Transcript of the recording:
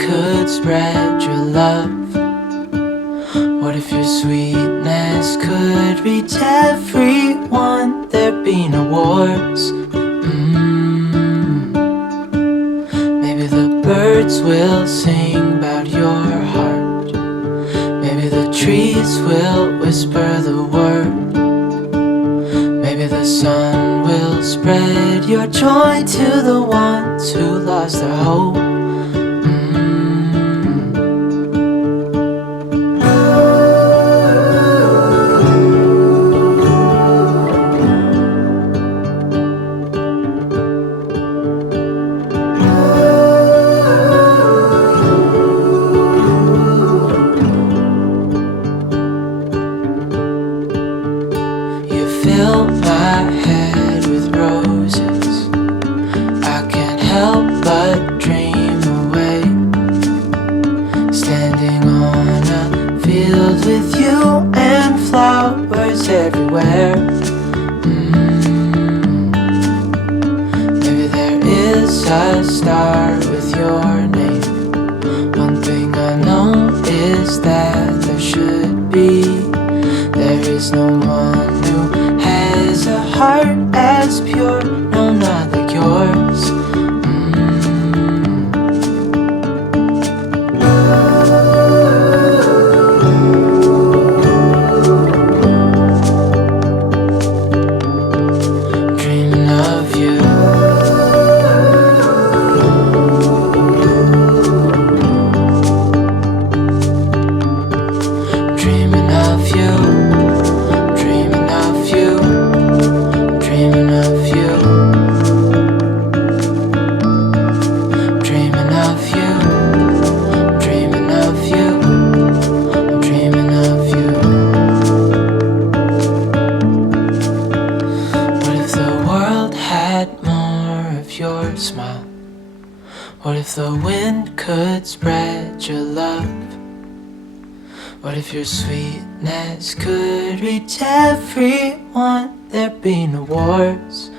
could spread your love? What if your sweetness could reach everyone? There'd be no wars. Maybe the birds will sing about your heart. Maybe the trees will whisper the word. Maybe the sun will spread your joy to the ones who lost their hope. Fill my head with roses. I can't help but dream away, standing on a field with you and flowers everywhere. Maybe there is a star with your name. One thing I know is that there should be. There is no one who has a heart as pure, no, not like yours. Dreaming of you. Dreaming of you. Your smile. What if the wind could spread your love? What if your sweetness could reach everyone? There'd be no wars.